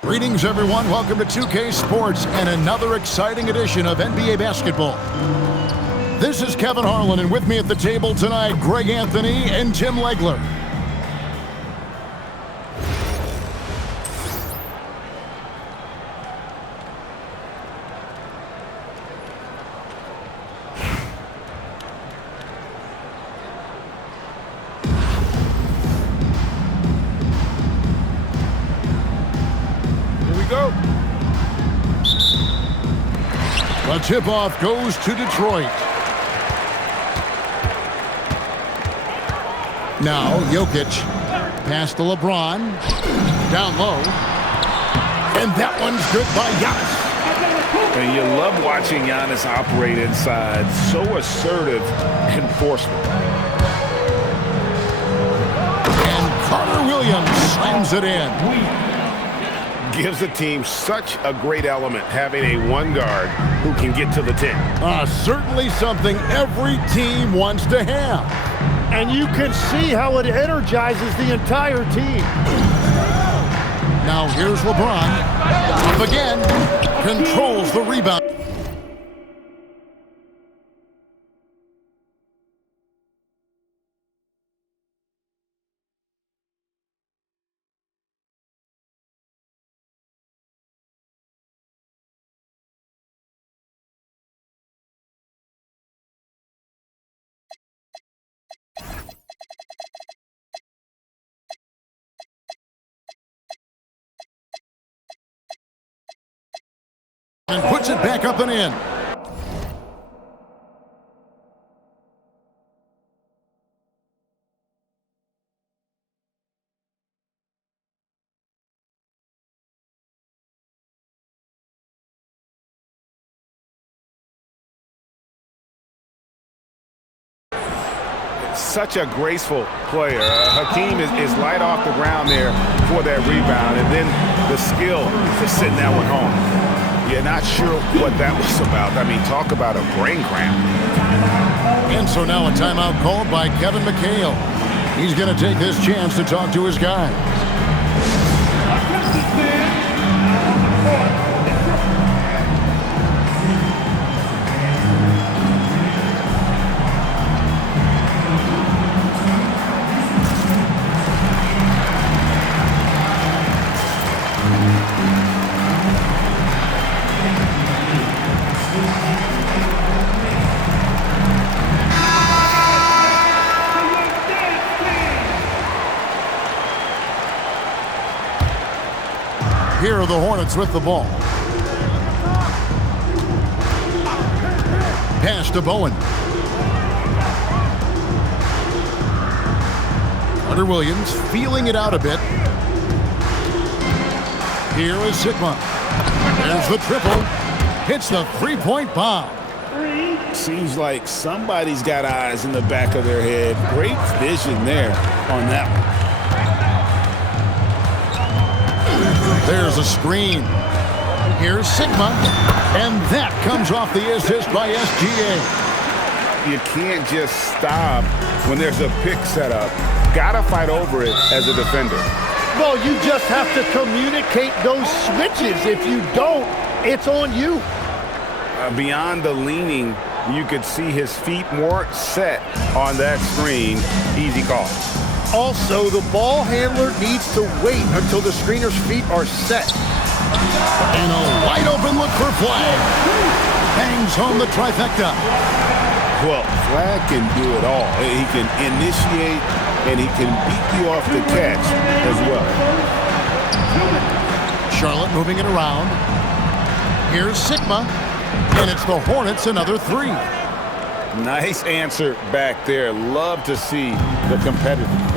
Greetings, everyone. Welcome to 2K Sports and another exciting edition of NBA basketball. This is Kevin Harlan, and with me at the table tonight, Greg Anthony and Tim Legler. The tip-off goes to Detroit. Now, Jokic. Pass to LeBron. Down low. And that one's good by Giannis. And you love watching Giannis operate inside. So assertive enforcement. And Carter Williams slams it in. Gives the team such a great element, having a one guard who can get to the 10. Certainly something every team wants to have. And you can see how it energizes the entire team. Now here's LeBron. Up again. Controls the rebound. And puts it back up and in. Such a graceful player. Hakeem is light off the ground there for that rebound, and then the skill to send that one home. You're not sure what that was about. I mean, talk about a brain cramp. And so now a timeout called by Kevin McHale. He's going to take this chance to talk to his guys. Here are the Hornets with the ball. Pass to Bowen. Carter Williams feeling it out a bit. Here is Sigma. There's the triple. Hits the three-point bomb. Seems like somebody's got eyes in the back of their head. Great vision there on that one. There's a screen. Here's Sigma. And that comes off the assist by SGA. You can't just stop when there's a pick set up. Gotta fight over it as a defender. Well, you just have to communicate those switches. If you don't, it's on you. Beyond the leaning, you could see his feet more set on that screen. Easy call. Also, the ball handler needs to wait until the screener's feet are set. And a wide open look for Flag. Bangs home the trifecta. Well, Flag can do it all. He can initiate, and he can beat you off the catch as well. Charlotte moving it around. Here's Sigma. And it's the Hornets another three. Nice answer back there. Love to see the competitiveness.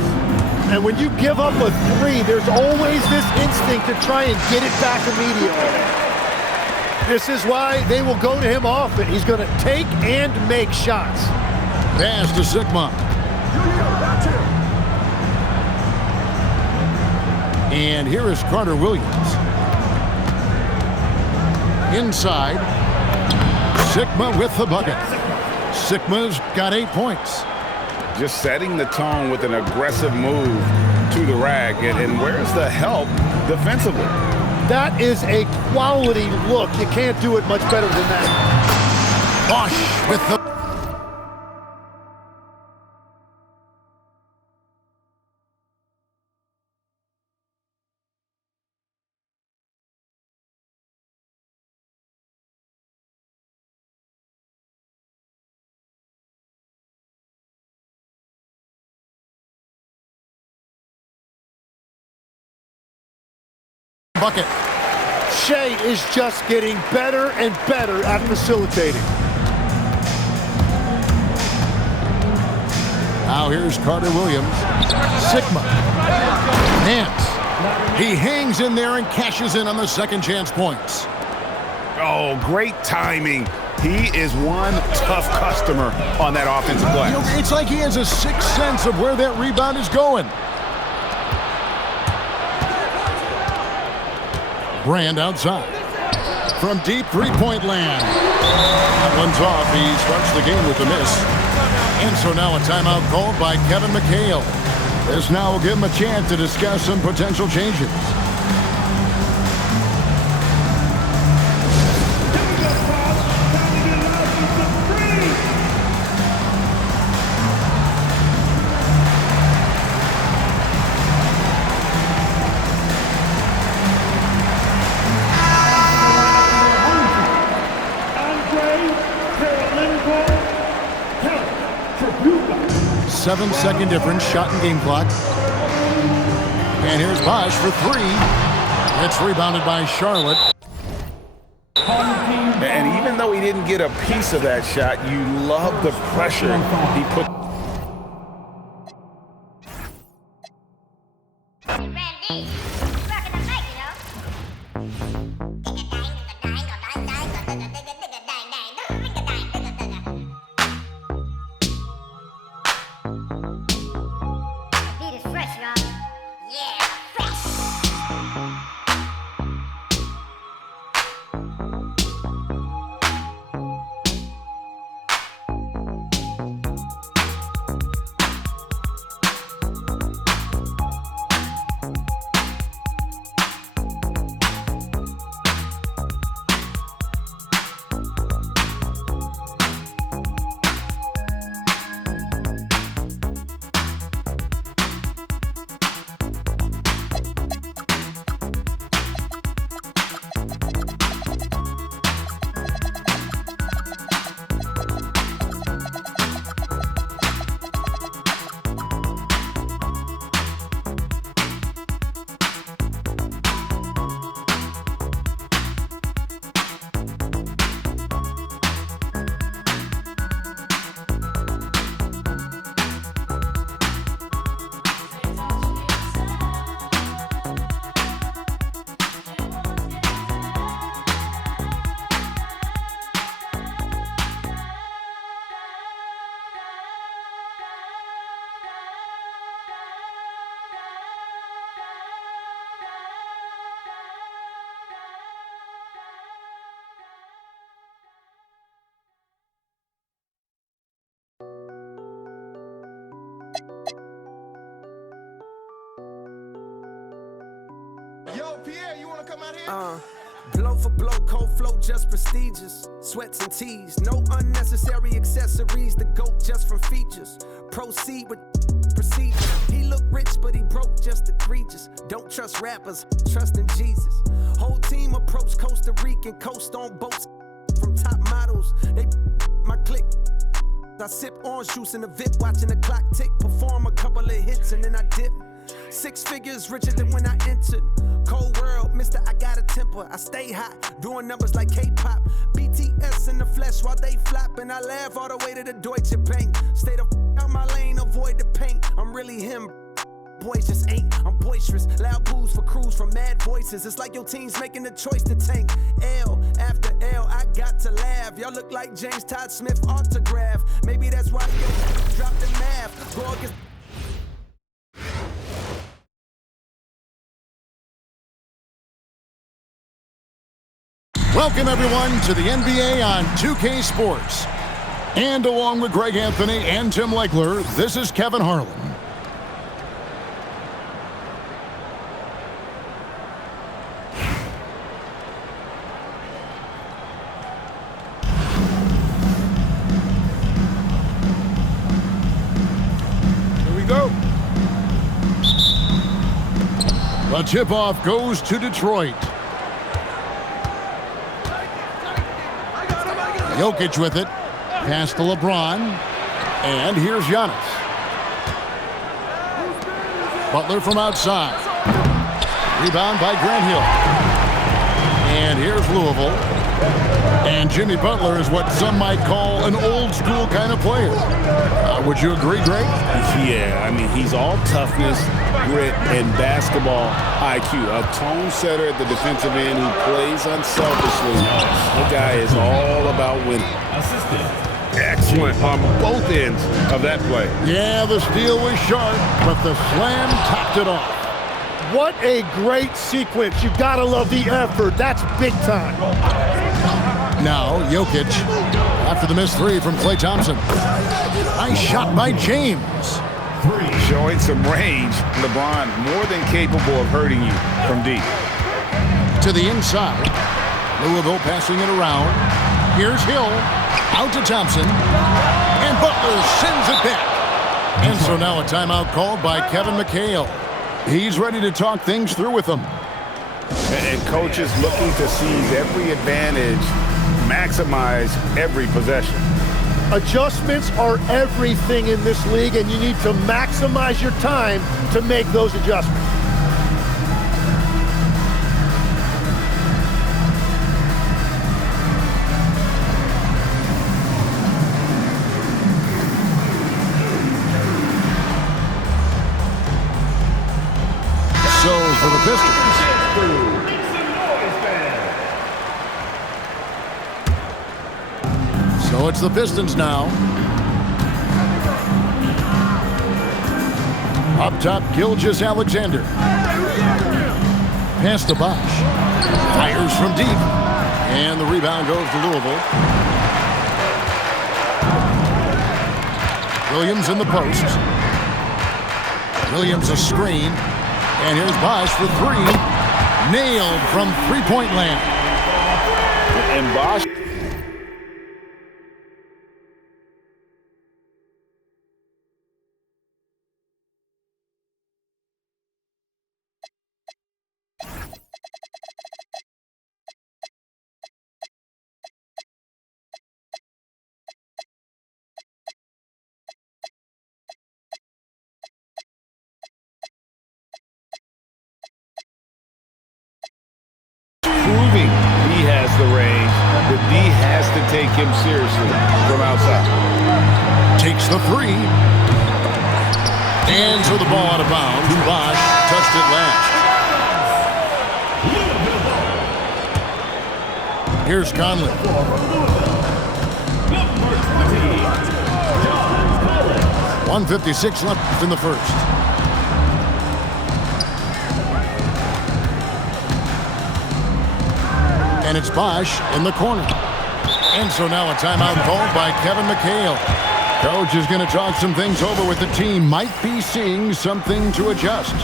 And when you give up a 3, there's always this instinct to try and get it back immediately. This is why they will go to him often. He's going to take and make shots. Pass to Sigma. And here is Carter Williams. Inside. Sigma with the bucket. Sigma's got 8 points. Just setting the tone with an aggressive move to the rack. And where's the help defensively? That is a quality look. You can't do it much better than that. Bosch with the... bucket. Shea is just getting better and better at facilitating. Now here's Carter Williams. Sigma. Nance. He hangs in there and cashes in on the second chance points. Oh, great timing. He is one tough customer on that offensive glass. You know, it's like he has a sixth sense of where that rebound is going. Brand outside. From deep three-point land. That one's off. He starts the game with a miss. And so now a timeout called by Kevin McHale. This now will give him a chance to discuss some potential changes. Seven-second difference, shot and game clock. And here's Bosch for 3. It's rebounded by Charlotte. And even though he didn't get a piece of that shot, you love the pressure he put. Yo, Pierre, you wanna come out here? Blow for blow, cold flow, just prestigious. Sweats and tees, no unnecessary accessories. The GOAT just from features. Proceed with procedure. He look rich, but he broke, just egregious. Don't trust rappers, trust in Jesus. Whole team approach Costa Rican, coast on boats from top models. They my click. I sip orange juice in the VIP, watching the clock tick. Perform a couple of hits and then I dip. 6 figures richer than when I entered. Cold world, mister, I got a temper. I stay hot, doing numbers like K-pop. BTS in the flesh while they flop. And I laugh all the way to the Deutsche Bank. Stay the out my lane, avoid the paint. I'm really him. boys just ain't. I'm boisterous, loud boos for crews from mad voices. It's like your team's making the choice to tank. L after L, I got to laugh. Y'all look like James Todd Smith autograph. Maybe that's why you dropped the math. Go against. Welcome, everyone, to the NBA on 2K Sports. And along with Greg Anthony and Tim Legler, this is Kevin Harlan. Here we go. The tip-off goes to Detroit. Jokic with it. Pass to LeBron. And here's Giannis. Butler from outside. Rebound by Grant Hill. And here's Louisville. And Jimmy Butler is what some might call an old-school kind of player. Would you agree, Greg? Yeah, I mean, he's all toughness, grit, and basketball IQ. A tone setter at the defensive end who plays unselfishly. The guy is all about winning. Excellent on both ends of that play. Yeah, the steal was sharp, but the slam topped it off. What a great sequence. You gotta love the effort. That's big time. Now, Jokic, after the missed three from Klay Thompson. Nice shot by James. Showing some range. LeBron more than capable of hurting you from deep. To the inside. Louisville passing it around. Here's Hill. Out to Thompson. And Butler sends it back. And so now a timeout called by Kevin McHale. He's ready to talk things through with them. And coaches looking to seize every advantage, maximize every possession. Adjustments are everything in this league, and you need to maximize your time to make those adjustments. So for the Pistons. So it's the Pistons now. Up top, Gilgeous Alexander. Pass to Bosh. Fires from deep. And the rebound goes to Louisville. Williams in the post. Williams a screen. And here's Bosh for three. Nailed from three-point land. And Bosh. Proving he has the range, but D has to take him seriously from outside. Takes the three. And so the ball out of bounds. Bosh touched it last. Here's Conley. .156 left in the first. And it's Bosh in the corner. And so now a timeout called by Kevin McHale. Coach is going to talk some things over with the team. Might be seeing something to adjust.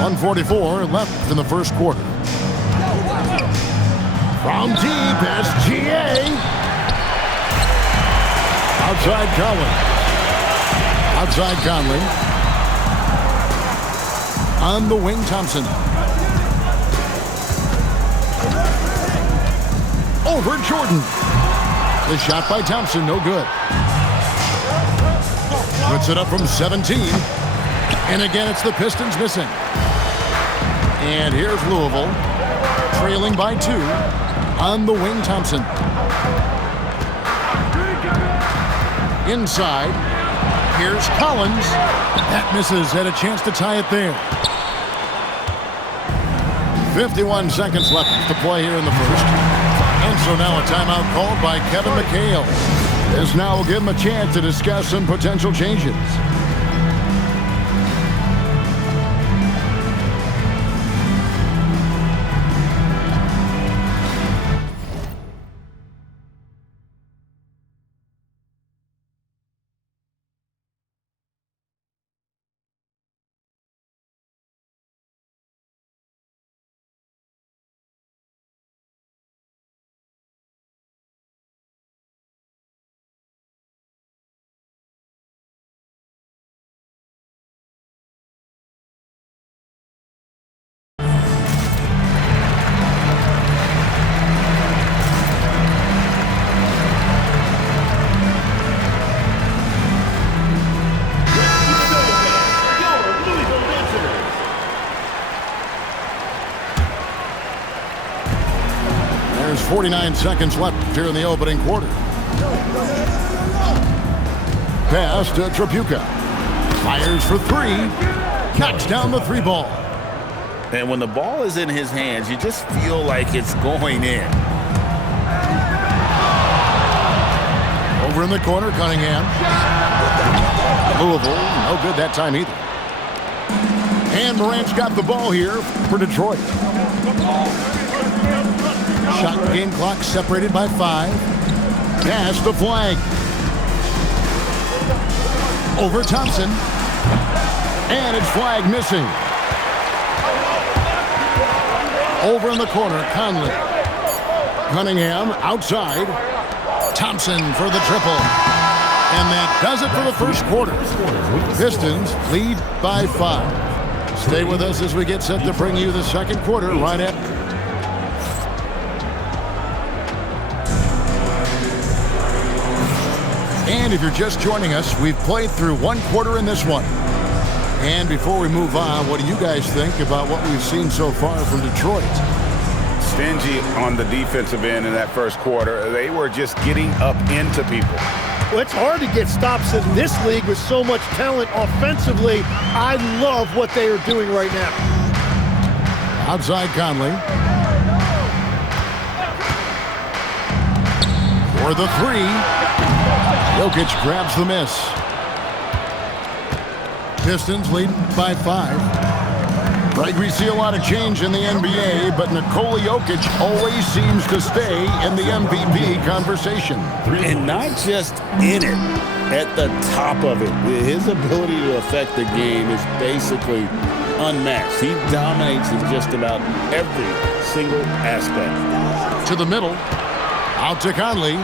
.144 left in the first quarter. From deep, SGA. Outside Collins. Outside Conley. On the wing, Thompson. Over Jordan. The shot by Thompson, no good. Puts it up from 17. And again, it's the Pistons missing. And here's Louisville, trailing by 2. On the wing, Thompson. Inside. Here's Collins. That misses. Had a chance to tie it there. 51 seconds left to play here in the first. And so now a timeout called by Kevin McHale. This now will give him a chance to discuss some potential changes. There's 49 seconds left here in the opening quarter. Pass to Tripucka. Fires for 3. Knocks down the 3 ball. And when the ball is in his hands, you just feel like it's going in. Over in the corner, Cunningham. Louisville, no good that time either. And Morant's got the ball here for Detroit. Shot game clock separated by 5. Pass the flag. Over Thompson. And it's flag missing. Over in the corner, Conley. Cunningham outside. Thompson for the triple. And that does it for the first quarter. Pistons lead by 5. Stay with us as we get set to bring you the second quarter right at. And if you're just joining us, we've played through 1 quarter in this one. And before we move on, what do you guys think about what we've seen so far from Detroit? Stingy on the defensive end in that first quarter. They were just getting up into people. Well, it's hard to get stops in this league with so much talent offensively. I love what they are doing right now. Outside Conley. For the 3. Jokic grabs the miss. Pistons lead by 5. Greg, we see a lot of change in the NBA, but Nikola Jokic always seems to stay in the MVP conversation. And not just in it, at the top of it. His ability to affect the game is basically unmatched. He dominates in just about every single aspect. To the middle. Out to Conley.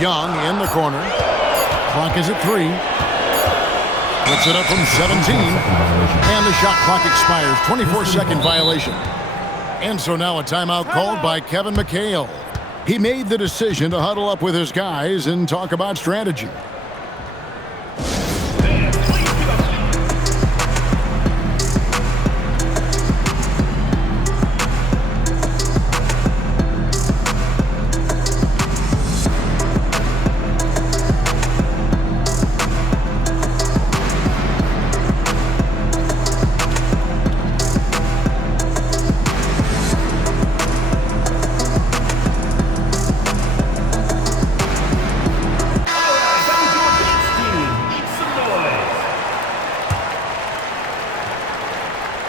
Young in the corner. Clock is at 3. Puts it up from 17. And the shot clock expires. 24-second violation. And so now a timeout called by Kevin McHale. He made the decision to huddle up with his guys and talk about strategy.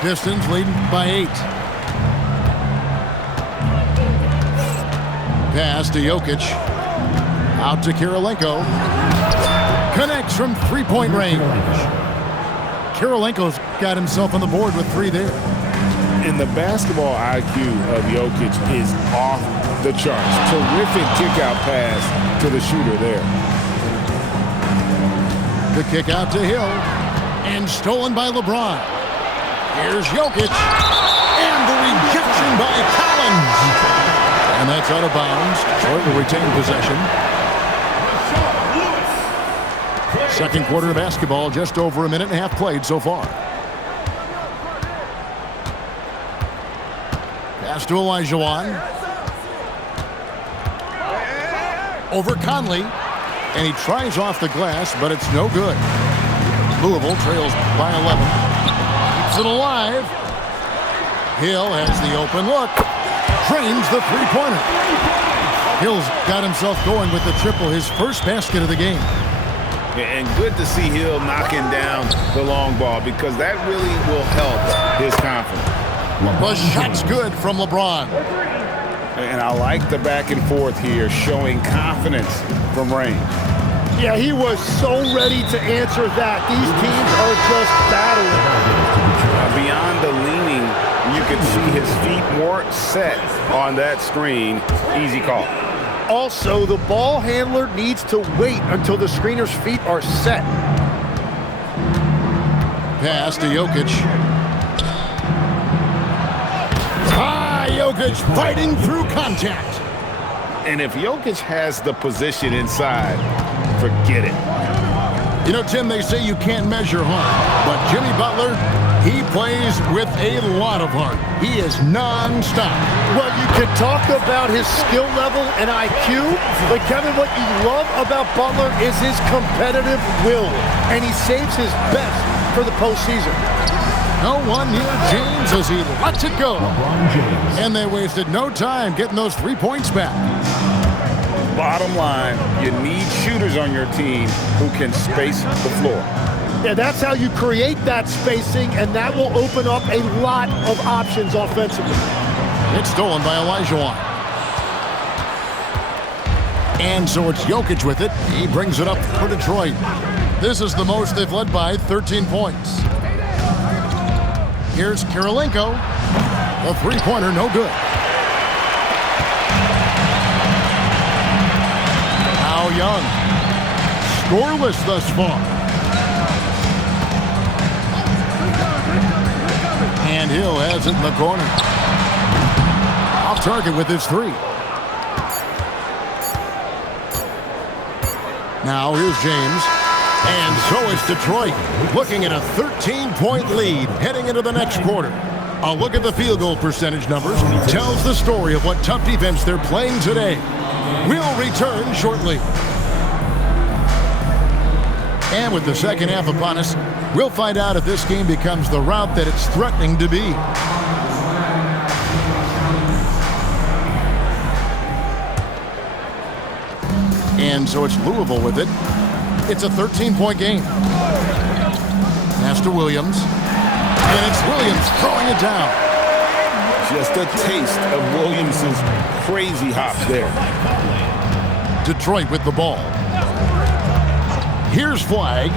Pistons leading by 8. Pass to Jokic. Out to Kirilenko. Connects from 3-point range. Kirilenko's got himself on the board with 3 there. And the basketball IQ of Jokic is off the charts. Terrific kick-out pass to the shooter there. The kick out to Hill, and stolen by LeBron. Here's Jokic, and the rejection by Collins. And that's out of bounds. Detroit will retain possession. Second quarter of basketball, just over a minute and a half played so far. Pass to Olajuwon. Over Conley. And he tries off the glass, but it's no good. Louisville trails by 11. Keeps it alive. Hill has the open look. Drains the three-pointer. Hill's got himself going with the triple, his first basket of the game. And good to see Hill knocking down the long ball because that really will help his confidence. The shot's good from LeBron. And I like the back and forth here, showing confidence from range. Yeah, he was so ready to answer that. These teams are just battling. Beyond the leaning, you can see his feet more set on that screen. Easy call. Also, the ball handler needs to wait until the screener's feet are set. Pass to Jokic. Jokic fighting through contact. And if Jokic has the position inside, forget it. You know, Tim, they say you can't measure heart, but Jimmy Butler, he plays with a lot of heart. He is non-stop. Well, you can talk about his skill level and IQ, but Kevin, what you love about Butler is his competitive will, and he saves his best for the postseason. No one near James as he lets it go. And they wasted no time getting those 3 points back. Bottom line, you need shooters on your team who can space the floor. Yeah, that's how you create that spacing, and that will open up a lot of options offensively. It's stolen by Olajuwon. And so it's Jokic with it. He brings it up for Detroit. This is the most they've led by, 13 points. Here's Kirilenko. The three-pointer, no good. Now Young. Scoreless thus far. And Hill has it in the corner. Off target with his three. Now here's James. And so is Detroit, looking at a 13-point lead heading into the next quarter. A look at the field goal percentage numbers tells the story of what tough defense they're playing today. We'll return shortly. And with the second half upon us, we'll find out if this game becomes the route that it's threatening to be. And so it's Louisville with it. It's a 13-point game. Pass to Williams. And it's Williams throwing it down. Just a taste of Williams' crazy hops there. Detroit with the ball. Here's Flag.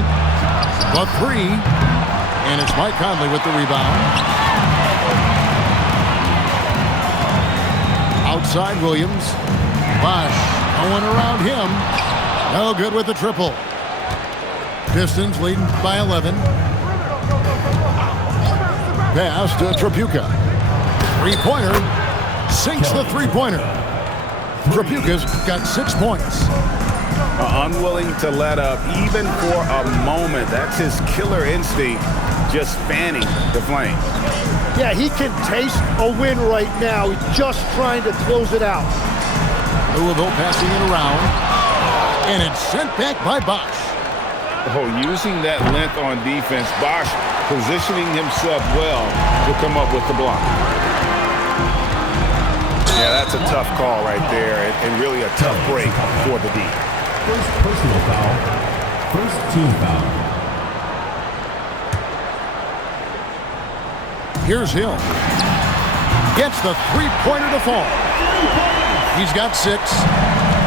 The three. And it's Mike Conley with the rebound. Outside Williams. Bosh going around him. No good with the triple. Pistons leading by 11. Pass to Tripucka. Three-pointer. Sinks the three-pointer. Tripucka's got 6 points. Unwilling to let up even for a moment. That's his killer instinct, just fanning the flame. Yeah, he can taste a win right now. He's just trying to close it out. Louisville passing it around. And it's sent back by Bosh. Oh, using that length on defense, Bosh positioning himself well to come up with the block. Yeah, that's a tough call right there, and really a tough break for the D. First personal foul. First team foul. Here's Hill. Gets the three-pointer to fall. He's got 6.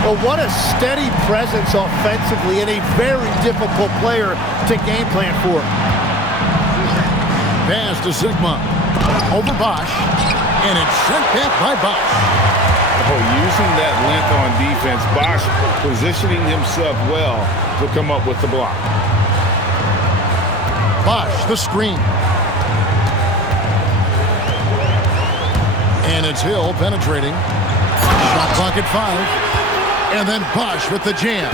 But what a steady presence offensively and a very difficult player to game plan for. Pass to Sigma. Over Bosch. And it's sent back by Bosch. Oh, using that length on defense, Bosch positioning himself well to come up with the block. Bosch, the screen. And it's Hill penetrating. Shot clock at 5. And then Bosch with the jam.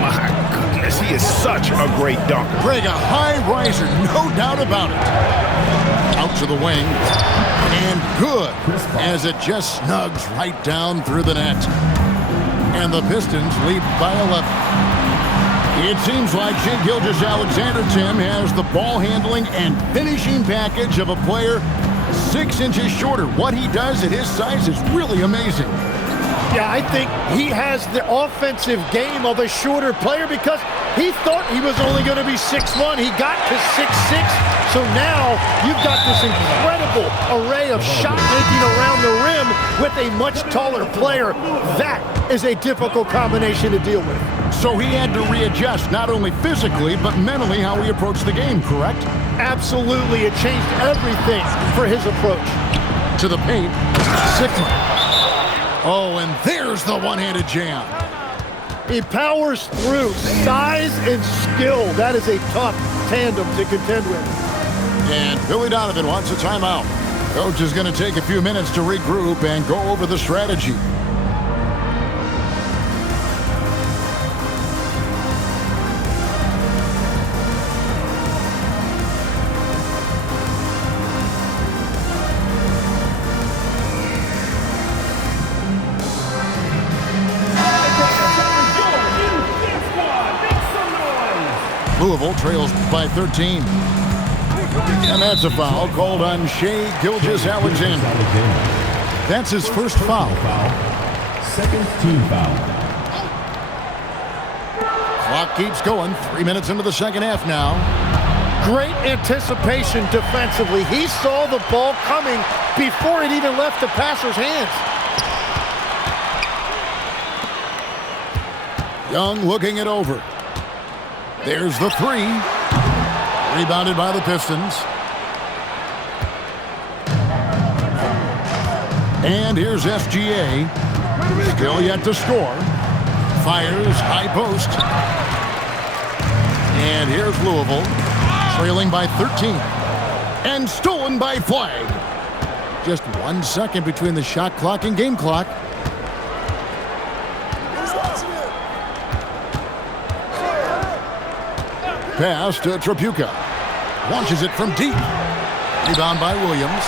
My goodness, he is such a great dunker. Greg, a high riser, no doubt about it. Out to the wing. And good, as it just snugs right down through the net. And the Pistons lead by 11. It seems like Shai Gilgeous-Alexander, Tim, has the ball handling and finishing package of a player 6 inches shorter. What he does at his size is really amazing. Yeah, I think he has the offensive game of a shorter player because he thought he was only going to be 6'1". He got to 6'6". So now you've got this incredible array of shot making around the rim with a much taller player. That is a difficult combination to deal with. So he had to readjust not only physically but mentally how he approached the game, correct? Absolutely. It changed everything for his approach. To the paint. Sigma. Oh, and there's the one-handed jam. He powers through. Size and skill. That is a tough tandem to contend with. And Billy Donovan wants a timeout. Coach is going to take a few minutes to regroup and go over the strategy. Louisville trails by 13. And that's a foul called on Shai Gilgeous-Alexander. That's his first foul. Second team foul. Clock keeps going. 3 minutes into the second half now. Great anticipation defensively. He saw the ball coming before it even left the passer's hands. Young looking it over. There's the three. Rebounded by the Pistons. And here's SGA. Still yet to score. Fires high post. And here's Louisville. Trailing by 13. And stolen by Flag. Just 1 second between the shot clock and game clock. Pass to Tripucka. Launches it from deep. Rebound by Williams.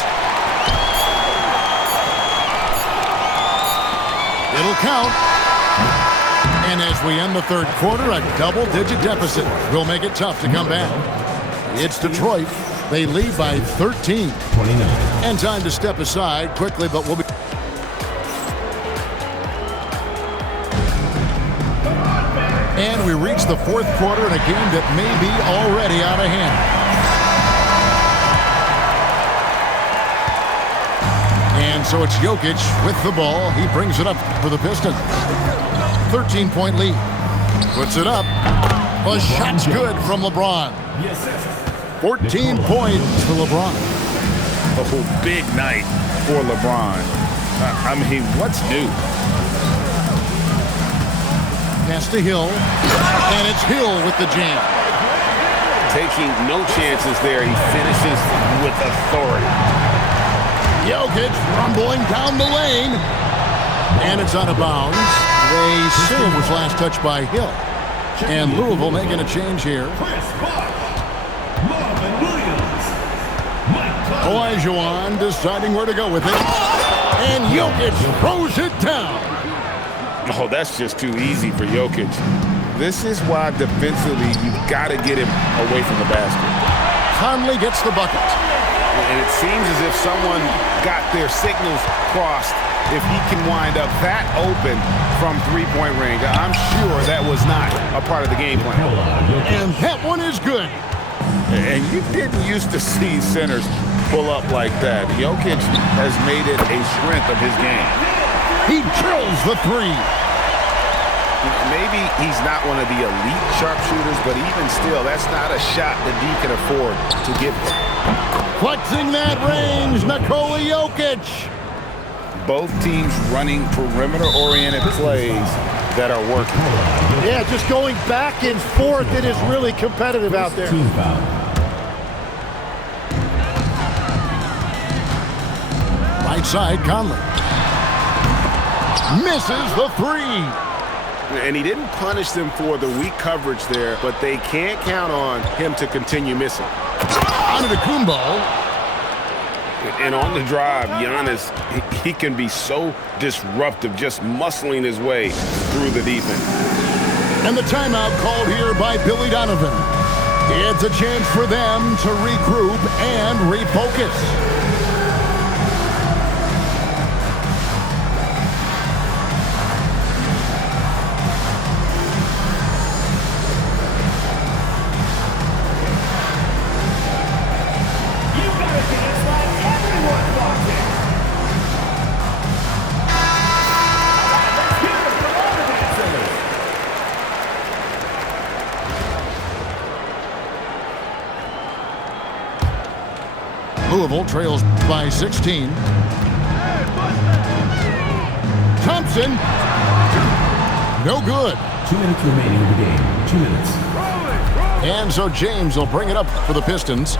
It'll count. And as we end the third quarter, a double-digit deficit will make it tough to come back. It's Detroit. They lead by 13. 29. And time to step aside quickly, but we'll be... And we reach the fourth quarter in a game that may be already out of hand. And so it's Jokic with the ball. He brings it up for the Pistons. 13-point lead. Puts it up. The shot's good from LeBron. 14 points for LeBron. Oh, big night for LeBron. I mean, what's new? Pass to Hill, and it's Hill with the jam. Taking no chances there. He finishes with authority. Jokic rumbling down the lane, and it's out of bounds. They say it was last touched by Hill. And Louisville making a change here. Olajuwon deciding where to go with it. And Jokic throws it down. Oh, that's just too easy for Jokic. This is why defensively you've got to get him away from the basket. Conley gets the bucket. And it seems as if someone got their signals crossed if he can wind up that open from three-point range. I'm sure that was not a part of the game plan. And that one is good. And you didn't used to see centers pull up like that. Jokic has made it a strength of his game. He drills the three. Maybe he's not one of the elite sharpshooters, but even still, that's not a shot that he can afford to give them. Flexing that range, Nikola Jokic. Both teams running perimeter-oriented plays that are working. Yeah, just going back and forth. It is really competitive out there. Team foul. Right side, Conley. Misses the three. And he didn't punish them for the weak coverage there, but they can't count on him to continue missing. Antetokounmpo. And on the drive, Giannis, he can be so disruptive, just muscling his way through the defense. And the timeout called here by Billy Donovan. It's a chance for them to regroup and refocus. Louisville trails by 16. Thompson. No good. 2 minutes remaining in the game. 2 minutes. And so James will bring it up for the Pistons.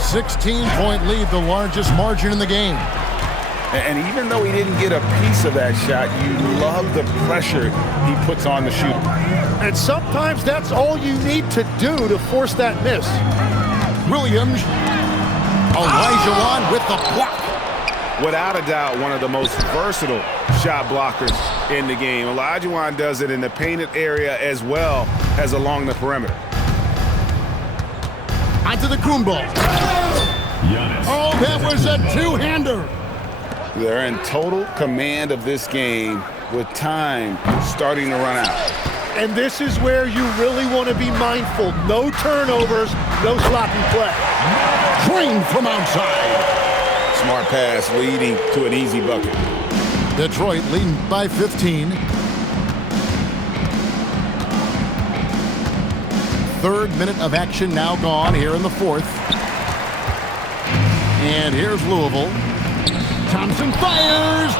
16-point lead, the largest margin in the game. And even though he didn't get a piece of that shot, you love the pressure he puts on the shooter. And sometimes that's all you need to do to force that miss. Williams. Olajuwon with the block. Without a doubt, one of the most versatile shot blockers in the game. Olajuwon does it in the painted area as well as along the perimeter. Antetokounmpo. Oh, that was a two-hander. They're in total command of this game with time starting to run out. And this is where you really want to be mindful. No turnovers, no sloppy play. Drained from outside. Smart pass leading to an easy bucket. Detroit leading by 15. Third minute of action now gone here in the fourth. And here's Louisville. Thompson fires.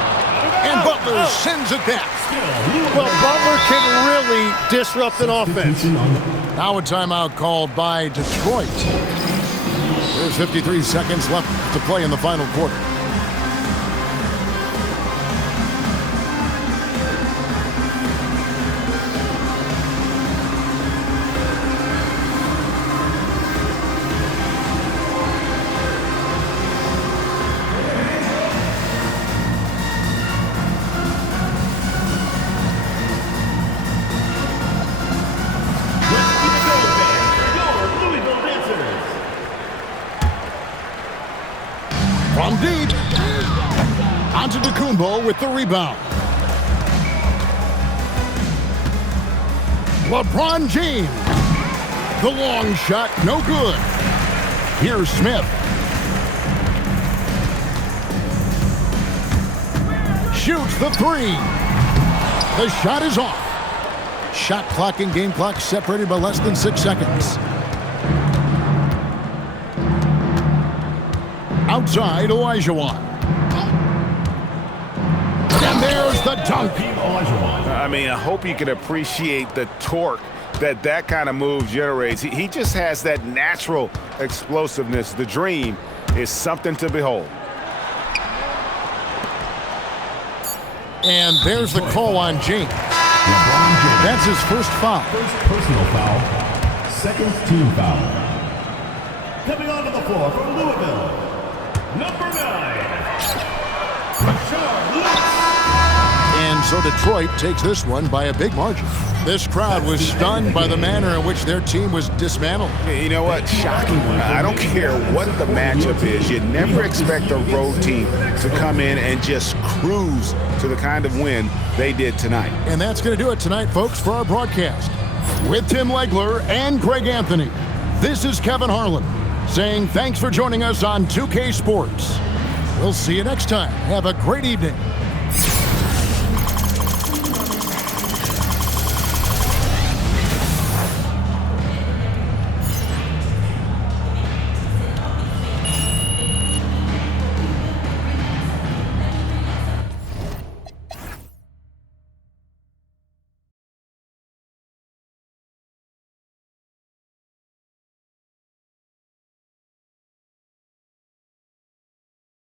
And Butler sends it back. Well, Butler can really disrupt an offense. Now a timeout called by Detroit. There's 53 seconds left to play in the final quarter. From deep, Antetokounmpo with the rebound. LeBron James, the long shot, no good. Here's Smith. Shoots the three. The shot is off. Shot clock and game clock separated by less than 6 seconds. Outside, Olajuwon. And there's the dunk. I mean, I hope you can appreciate the torque that kind of move generates. He just has that natural explosiveness. The dream is something to behold. And there's the call on James. That's his first foul. First personal foul. Second team foul. Coming onto the floor from Louisville, number 9, Rashard Lewis. And so Detroit takes this one by a big margin. This crowd was stunned by the manner in which their team was dismantled. You know what? Shocking. I don't care what the matchup is. You never expect a road team to come in and just cruise to the kind of win they did tonight. And that's going to do it tonight, folks, for our broadcast. With Tim Legler and Greg Anthony, this is Kevin Harlan saying thanks for joining us on 2K Sports. We'll see you next time. Have a great evening.